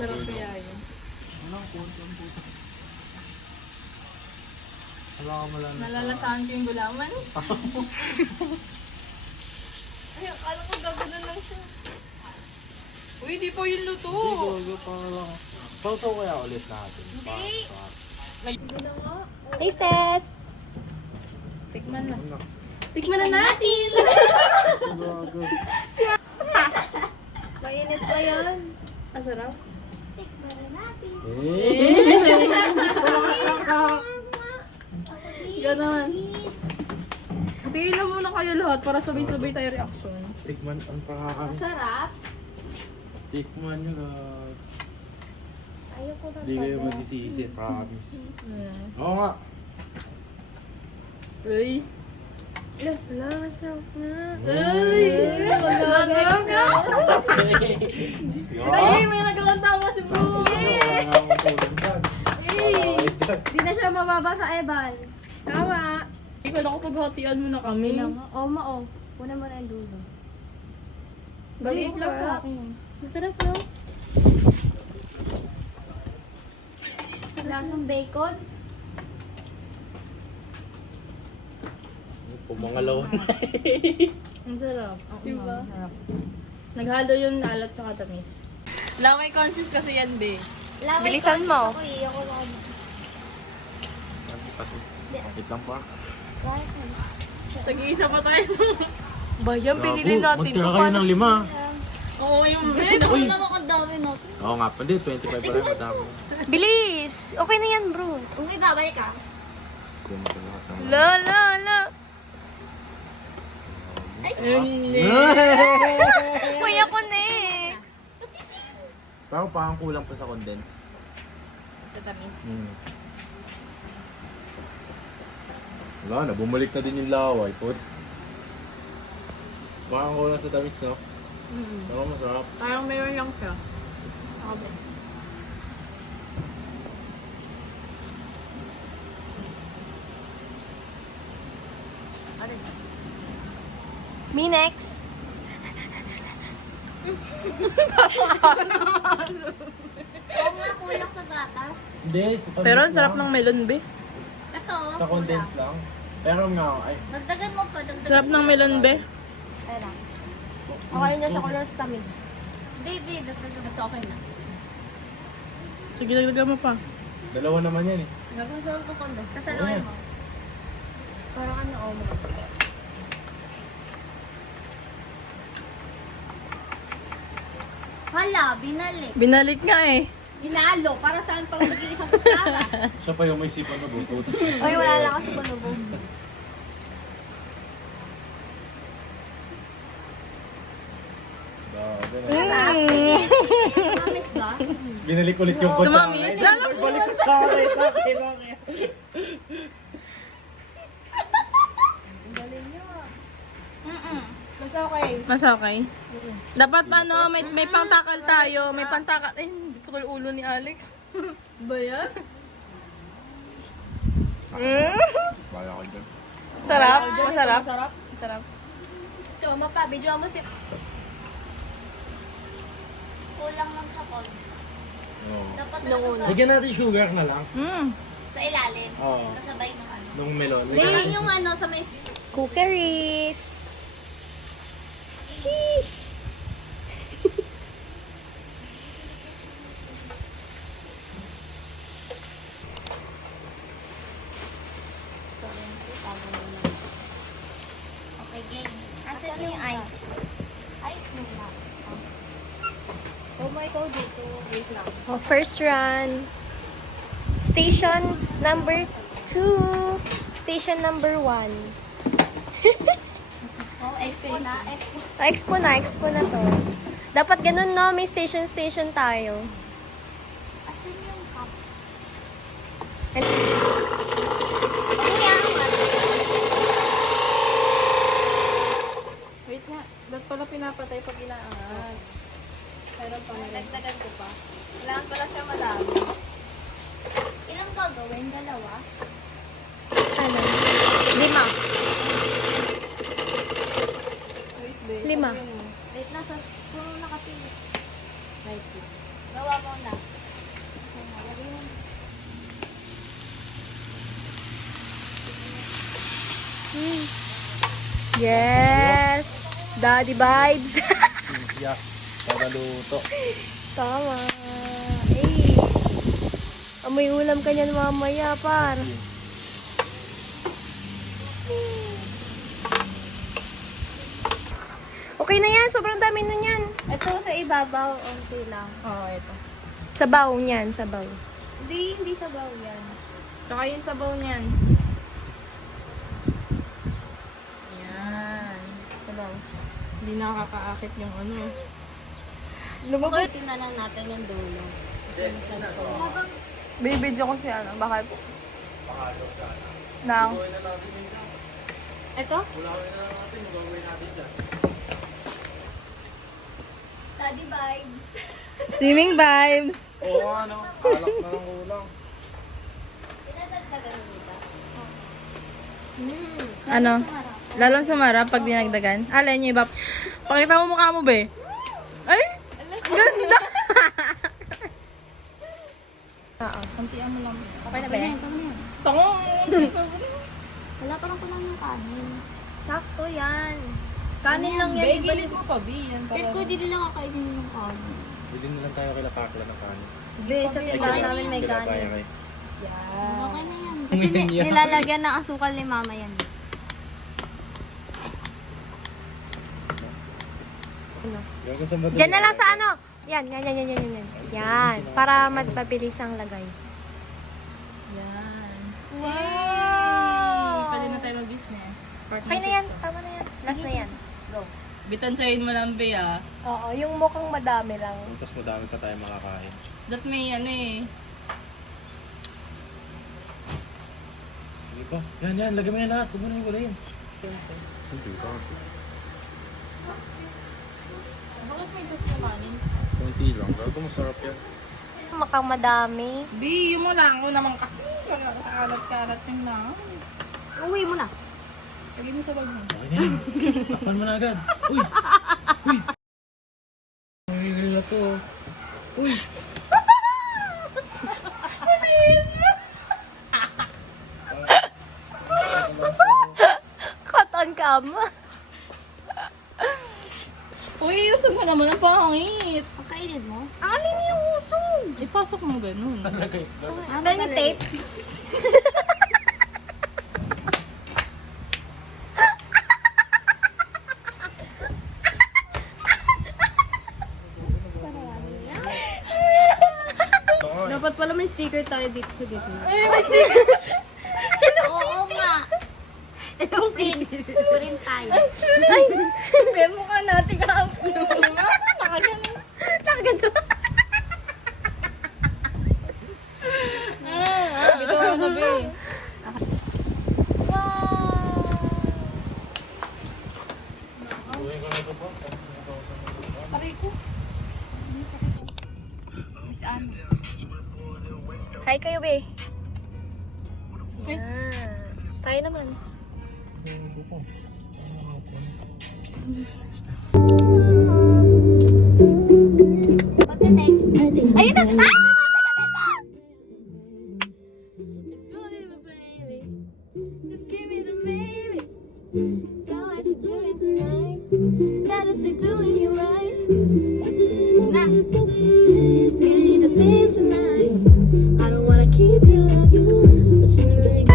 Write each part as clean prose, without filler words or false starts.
Sarap kaya yun. Anong puto? Wala ka malang. Nalalasahan ko yung gulaman. Ay, akala ko gagawin lang siya. Uy, di po yung luto. Hindi, pa lang. Sausaw kaya ulit natin. Hindi. Taste test! Tikman na. Ano? Tikman na natin! Gago. Mainit pa yan. Ang sarap. Tikman na natin. Ganon. Tingin na muna kayo lahat para sabay-sabay tayo reaction. Tikman ang promise. Sarap. Tikman nyo lahat. Ayoko na Hindi kayo magsisisi, promise. Oo nga. Uy. Wala, masarap na. Ay! Masarap nga! Ay, may nagawang tama si bro! Di na siya mababa sa Evan. Tama! Ikaw lang kapag hatian mo na kami. Oo, mao. Una mo na yung dulo. Baliit lang sa akin. Masarap, no? Lasang bacon. Pumangalaw na. Ang sarap. Diba? Naghalo yung alat tsaka tamis. Laway conscious kasi yan, be. Bilisan mo. Ako, ako lang. Wait lang pa. Tag-iisa pa tayo. Bayan, pinili natin. Magtira kayo ng 5. Oo, yung be. Uy! naman ang dami natin. Oo nga, pwede. 25 pa rin madami. Bilis! Okay na yan, Bruce. Kung ibabalik ka. La! La. Hindi. Kuya ko na eh. Pero parang kulang pa sa condense. Sa tamis. Wala na, bumalik na din yung laway. Parang kulang sa tamis, no? Pero masarap. Parang meron lang siya. Okay. Me next. Oo nga, kulang sa gatas. Hindi, sa tamis Pero ang sarap lang. ng melon, be. Ito, Sa condense lang. Pero nga, ay, Dagdagan mo pa, dagdagan. Sarap ng melon, be. Ayun lang. Okay na siya kulang sa tamis. Baby, dagdagan mo. Ito okay na. Sige, dagdagan mo pa. dalawa naman yan eh. Gagawin ko kondo. Kasaluhin mo. Parang ano, mo. Hala, binalik. Binalik nga eh. Inalo, para saan pang mag-iisang kutsara? Siya pa yung may sipa na butot. Ay, wala lang kasi panubog. Mamis ba? Binalik ulit yung kutsara. Tumamis? Lalo po. Balik kutsara. Kailangan. Mas okay. Mas okay. Dapat ano, may pangtakal tayo. May pangtakal. Ay, hindi ko ulo ni Alex. Ba yan? Bala ko dyan. Sarap? Masarap? Masarap. So, mapabidyo mo si... Kulang lang sa cold. Oo. Dapat Nung una. Lagyan natin sugar na lang. sa ilalim. Oo. Kasabay ng ano. Nung melon. Parang yung ano sa may... Cookeries. Sheesh. Okay, game. Asan yung ice? Ice mo na. Oh my God, dito. Wait lang. Oh, first run. Station number 2. Station number 1. Oh, expo na. Expo. Expo na to. Dapat ganun, no? May station tayo. Asan yung cups? And, Kaya ang ano? Wait nga. Ba't pala pinapatay pag inaangat? Meron pa meron. Dagdagan ko pa. Kailangan pala siya madami. Ilang gagawin? Dalawa? ano? 5. Wait, be. 5. Wait na, sa puno na kasi. Right. Gawa mo na. Yes! Daddy vibes! Yeah. Pagaluto. Tama. Eh. Amoy ulam ka niyan mamaya, par. Okay na yan. Sobrang dami nun yan. Ito sa ibabaw, onti lang. Oo, ito. Sabaw niyan, sabaw. Hindi sabaw yan. Tsaka yung sabaw niyan. Yan. Sabaw. Hindi nakakaakit yung ano. Lumabutin na lang natin yung dulo. Bibidyo ko siya, ano, bakit? Nang. Ito? Daddy vibes. Swimming vibes. Oo, ano? Alak na lang kulang. Pinadagdagan nito. Ano? Lalong sumarap pag dinagdagan. Alin niyo iba? Pakita mo mukha mo, be. Ay! Ganda! Oo. Kuntian mo lang. Okay na ba yan? Tango! Wala pa lang ko lang yung kanin. Sakto yan. Kanin lang yan. Be, gilid mo pa, be. Yan para. Pit ko, di lang kakainin yung kanin. Bili na lang tayo kila Pakla ng kanin. Be, sa tindahan namin may Kila kanin. Bayakay. Okay na yan. Kasi nilalagyan ng asukal ni mama yan. Yung sa madali. Diyan na lang sa ano. Yan. Yan. Para mapabilis ang lagay. Yan. Wow! Pwede na tayo mag-business. Okay na yan. Tama na yan. Last na yan. Go. Bitansayin mo lang, be, ah. Oo, yung mukhang madami lang. Tapos madami pa tayo makakain. That may ano eh. Sige pa. Yan. Lagyan mo yan lahat. Huwag mo na yung gulayin. Hindi ka. Bakit may sauce yung kanin? Kunti lang. Gago masarap yan. Mukhang madami. Be, yung mo lang. Ako naman kasi. Kalat-kalat yung lang. Uwi mo na. Lagay mo sa bag mo. Okay na yan. Tapan mo na agad. Uy! Nagigil na to. Uy! Cut on cam. Uy, usog mo naman ang pangit. Pakainin mo? Alin yung usog? Ipasok mo ganun. Lagay. Hanggang yung tape? Dapat pala may sticker tayo dito sa gitna. Oo nga. Itong pin. Rin tayo. Ay, may mukha natin kahapon. Nakagano. Nakaganda. Ito mo na, be. Uy, ko na ito po. Aray ko. Hi kayo, be. Tayo naman. What's the next? Ayun na! Ah! Just give me the baby. So what you doing tonight? Gotta stick doing you right. What you doing? Getting the thing tonight. I don't wanna keep you up, you. But you ain't getting.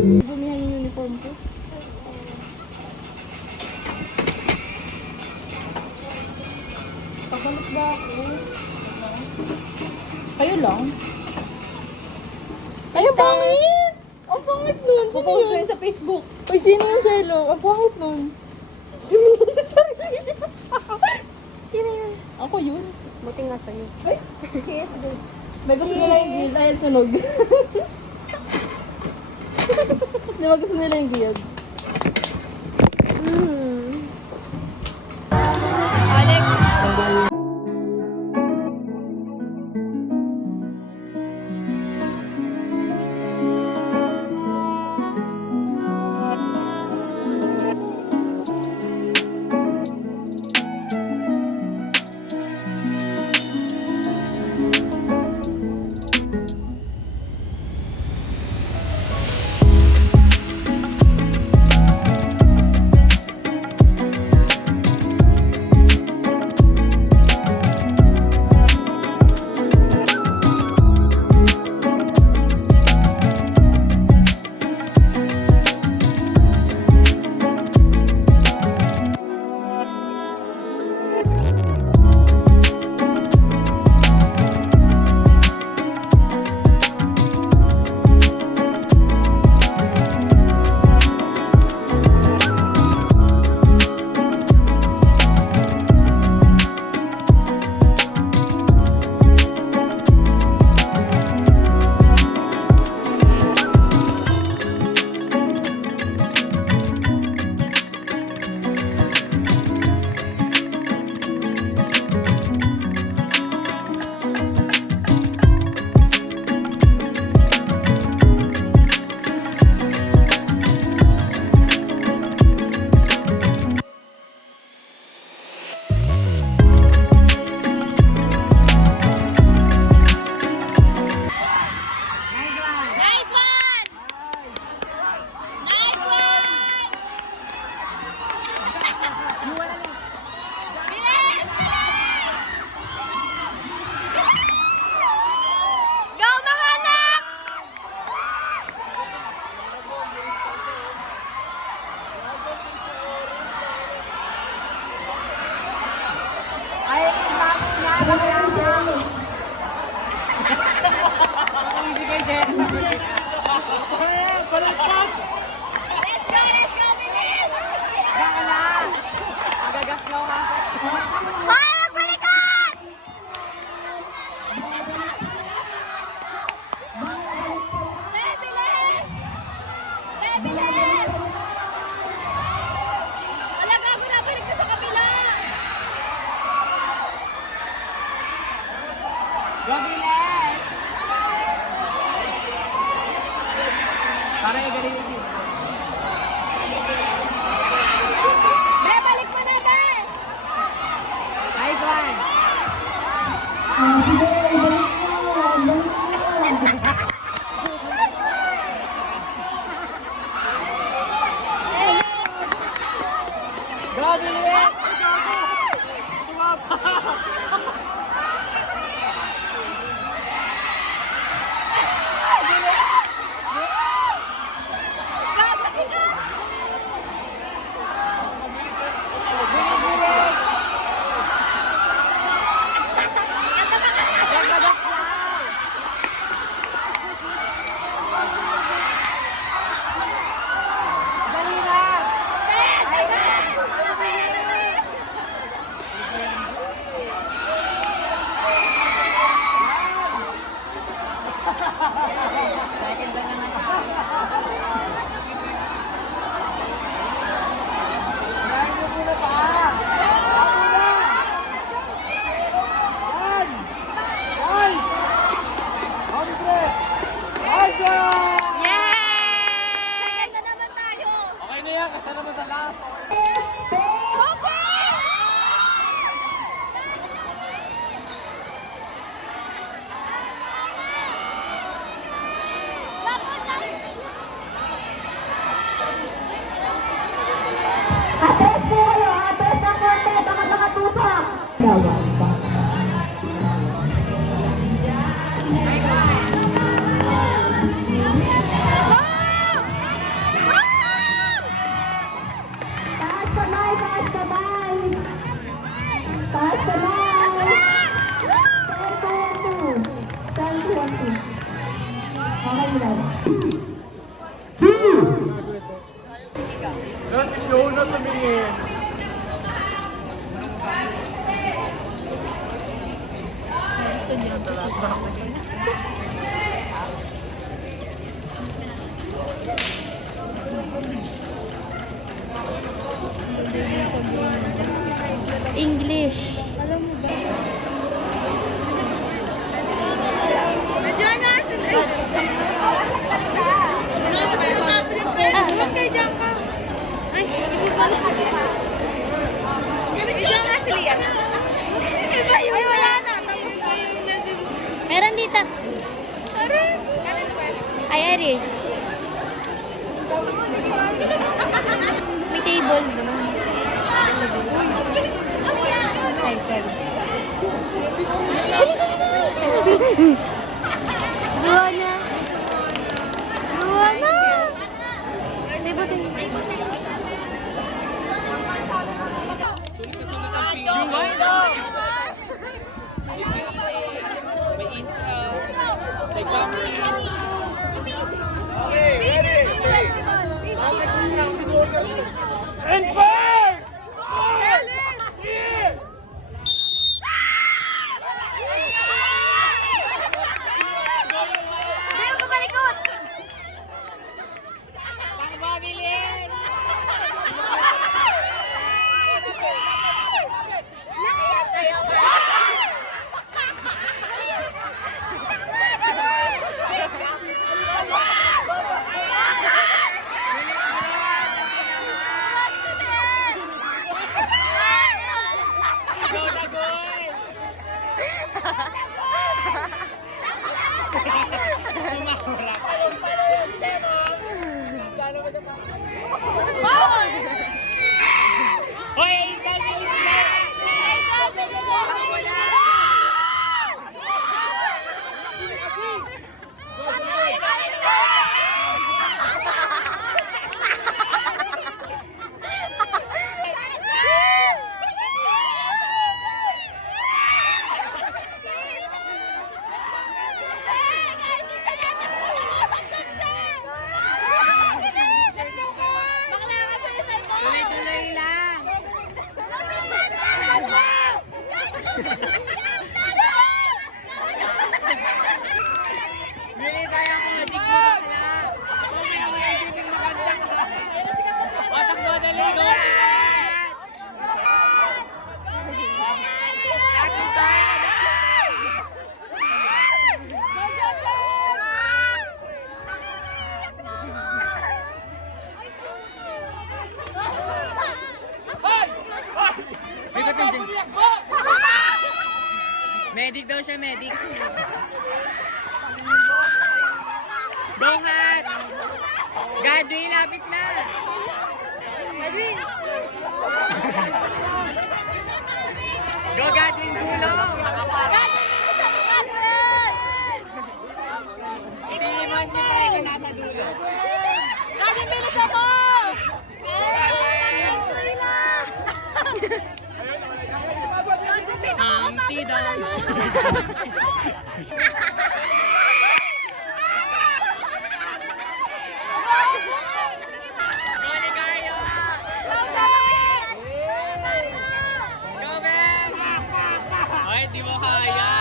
Bumihan yung uniform ko. Pagkalit ba ako? Kayo lang? Ay, ang pangit! Ang pangit nun! Post ko yun sa Facebook. Uy, sino yung Shelo? Ang pangit nun! Sino yun? Ako yun. Buti nga sa'yo. Cheers, babe. May gusto mo lang yung grill. Ayan, sunog. Di ba gusto nila yung giyog? dito. Ay, Irish. May table naman. Ay, sorry. Ruana. Ruana. Table din. Meron ka malikot! Medic daw siya, medic. Dongat! Gadwin, lapit na! Edwin! Go, Gadwin, tulong! Iniiwan niyo pa ito nasa dulo. Lagi bilis ako! Auntie daw. Go, Ligario! Go, Ben! Ay, di mo kaya.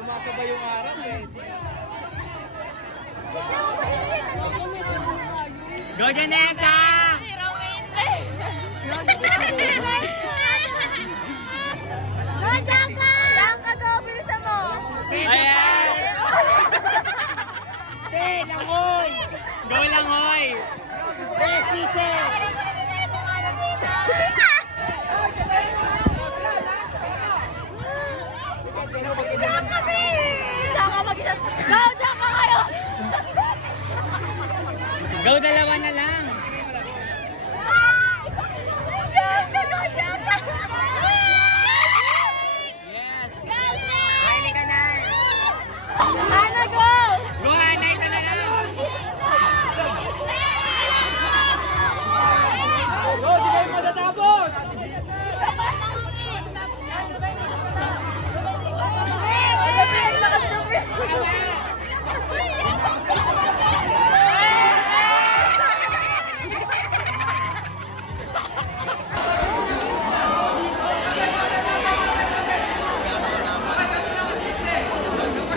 Sumasabay yung arap eh. Go, Janessa! Ayan! Langoy! Go, Langoy! Sise! Go, dalawa na lang! Yes! Mahilig ka na! Ana, go! Go, Hanay, ka na lang! Go, di kayo matatapos!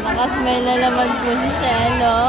Nakasmell na naman po si Shelo.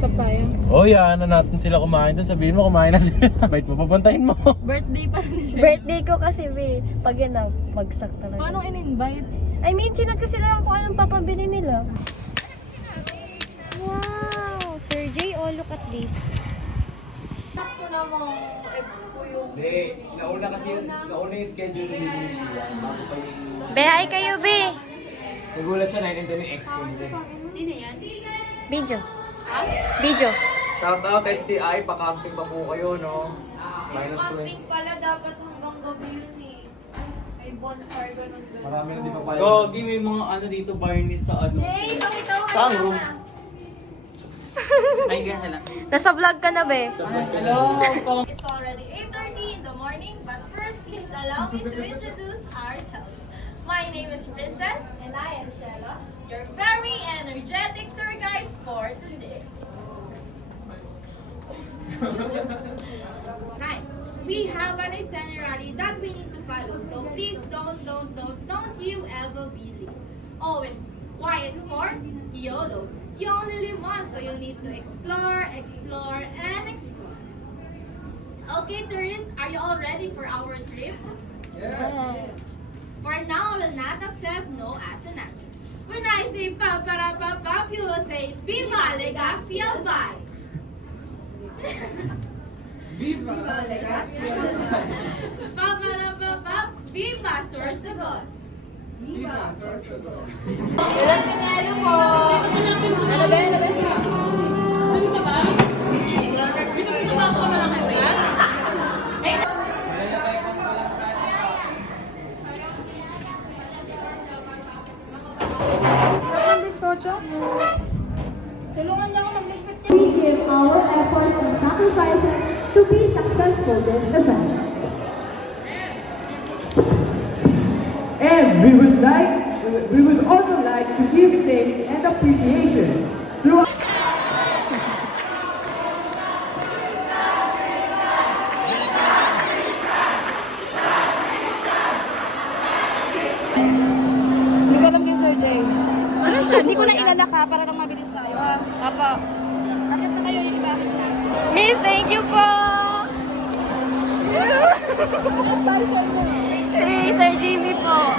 stop tayo. Oh, yan na natin sila kumain doon. Sabihin mo, kumain na sila. Bait mo, papuntahin mo. Birthday pa rin siya. Birthday ko kasi, be. Pag yan na, bagsak talaga. Paano in-invite? I mean, chinag ko sila kung anong papabili nila. Wow! Sir J, oh, look at this. Hindi, nauna yung schedule ni Lucia. Bago pa yung... Be, hi kayo, be. Nagulat siya, naintindihan ni ex-con din. Video. Video. Shout out STI, pa-camping pa po kayo, no? Minus 20. Pala dapat hanggang gabi yun eh. May bonfire, ganun. Marami na di pa pala. Gogi, may mga ano dito, barnis sa ano. Hey, bakit ako? Saan room? Ay, gano'n lang. Nasa vlog ka na, be. Hello, pang... It's already 8:30 in the morning, but first please allow me to introduce ourselves. My name is Princess, and I am Shella, your very energetic tour guide for today. Time. We have an itinerary that we need to follow, so please don't you ever be late. Always, Y is for YOLO. You only live once, so you need to explore, and explore. Okay, tourists, are you all ready for our trip? Yeah. For now, I will not accept no as an answer. When I say pa para pa pap, you will say Viva Legazpi Albay. Viva Legazpi Albay. Pa para pa pap, Viva Sorsogon. Viva Sorsogon. Ilan tinalo po? Ano ba? Ano ba? Dito ko ba ako malaki ba? Tulungan niyo ako magligpit niya. We give our efforts and sacrifices to be successful this event. And we would also like to give thanks and appreciation through Hindi ko alam kay Sir Jay. Ano sa? Hindi ko na ilalaka para lang mabilis tayo ha. Papa. Bakit na kayo yung iba? Miss, thank you po! Si Sir Jimmy po.